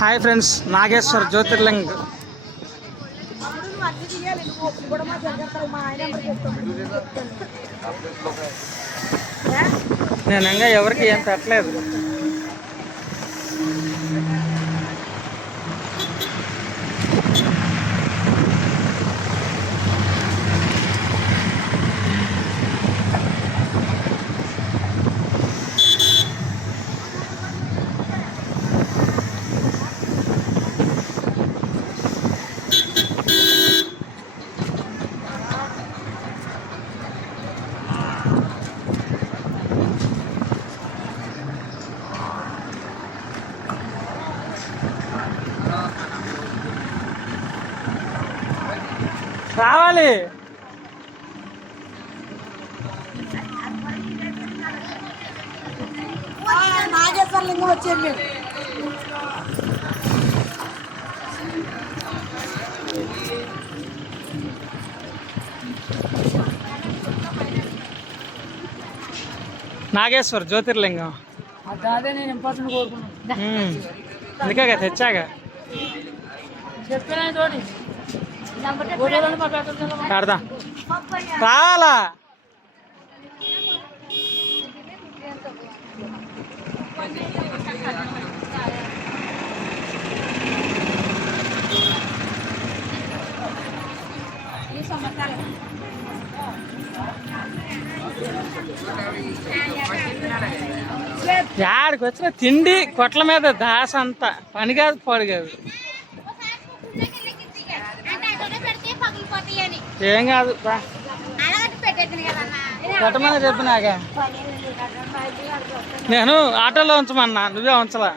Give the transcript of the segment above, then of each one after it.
Hi friends, Nageshwar Jyotirling. నేను ఇంకా ఎవరికి ఏం పెట్టలేదు. రావాలి. నాగేశ్వర లింగం వచ్చేది మేము. నాగేశ్వర్ జ్యోతిర్లింగం అదే నేను ఇంపార్టెంట్ కోరుకున్నాను. అందుకే తెచ్చాగా చెప్పిన తోటి పెడదా. రావాలా? యాడికి వచ్చిన తిండి కొట్ల మీద దాస అంతా పని కాదు, పాడు కాదు. ఏం కాదు, పెట్టమని చెప్పినాక నేను ఆటోలో ఉంచమన్నా, నువ్వే ఉంచలా.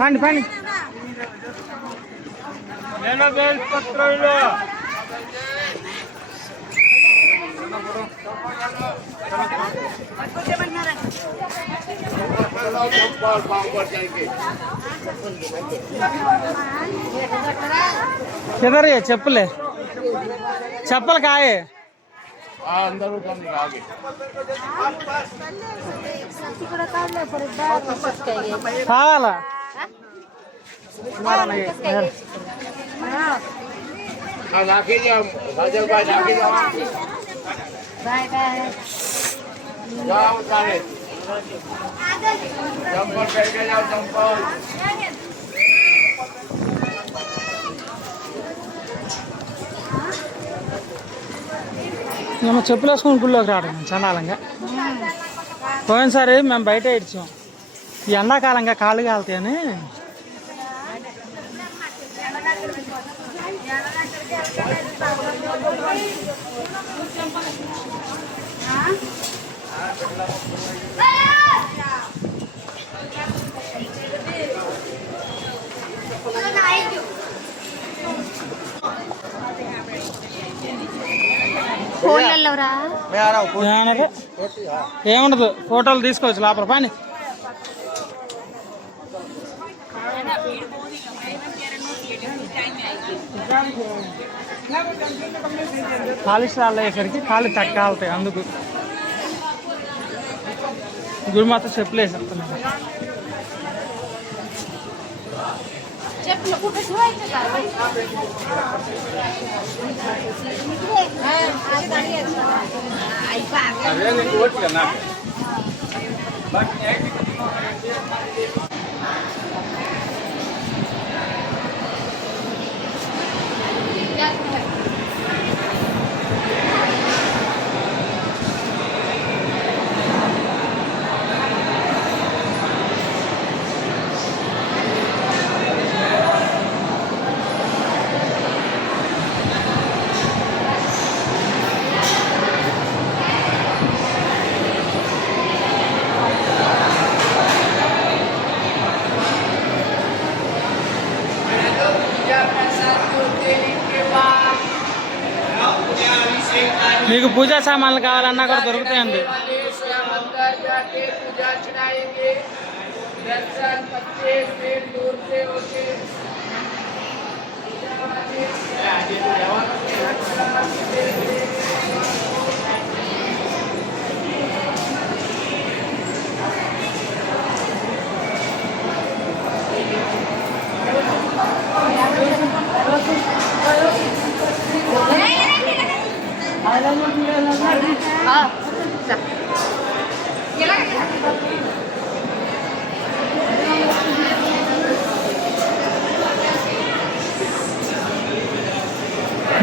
పండి పండి. किधर ये चप्पल है? चप्पल कहाँ है? काला మేము చెప్పులు వేసుకుని గుళ్ళోకి రావడం చండాలంగా. పోయినసారి మేము బయట ఇడ్చాం, ఈ ఎండాకాలంగా కాళ్ళు కాలుతాయని. ఏముండదు, ఫోటోలు తీసుకోవచ్చు లోపల. పని కాలిష్ రాళ్ళయ్యేసరికి కాళ్ళు తక్కాలుతాయి. అందుకు గురుమాత చెప్పులు వేసేస్తున్నాను. మీకు పూజా సామాన్లు కావాలన్నా కూడా దొరుకుతాయండి.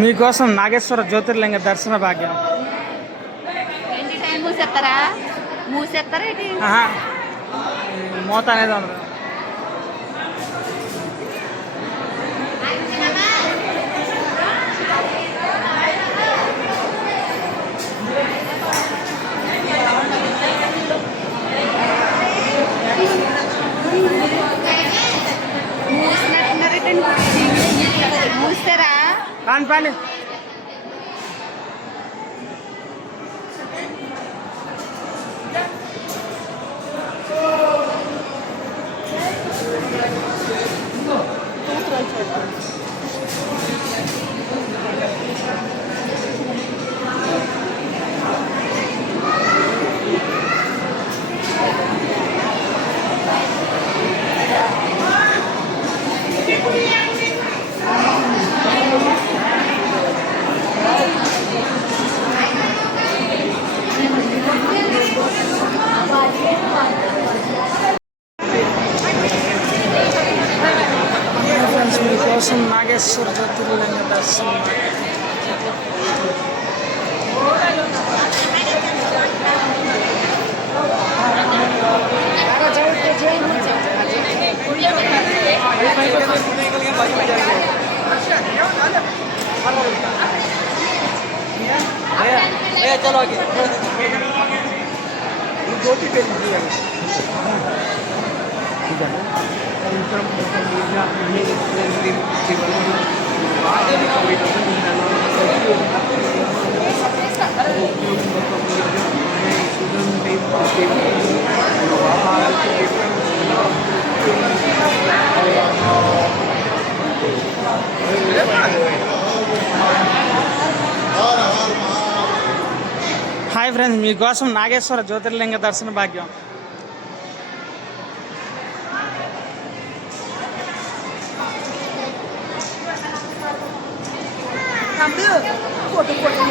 మీకోసం నాగేశ్వర జ్యోతిర్లింగ దర్శన భాగ్యం. ఏంటి టైం మూసేస్తారా? మూసేస్తారా ఏంటి? ఆహా, మూత అనేది ఉండదు. మూస్తారా? పాని పాని మీకోసం నాగేశ్వర జ్యోతిర్లింగ దర్శనం భాగ్యం. चलो आगे హాయ్ ఫ్రెండ్స్, మీకోసం నాగేశ్వర జ్యోతిర్లింగ దర్శన భాగ్యం. Photo photo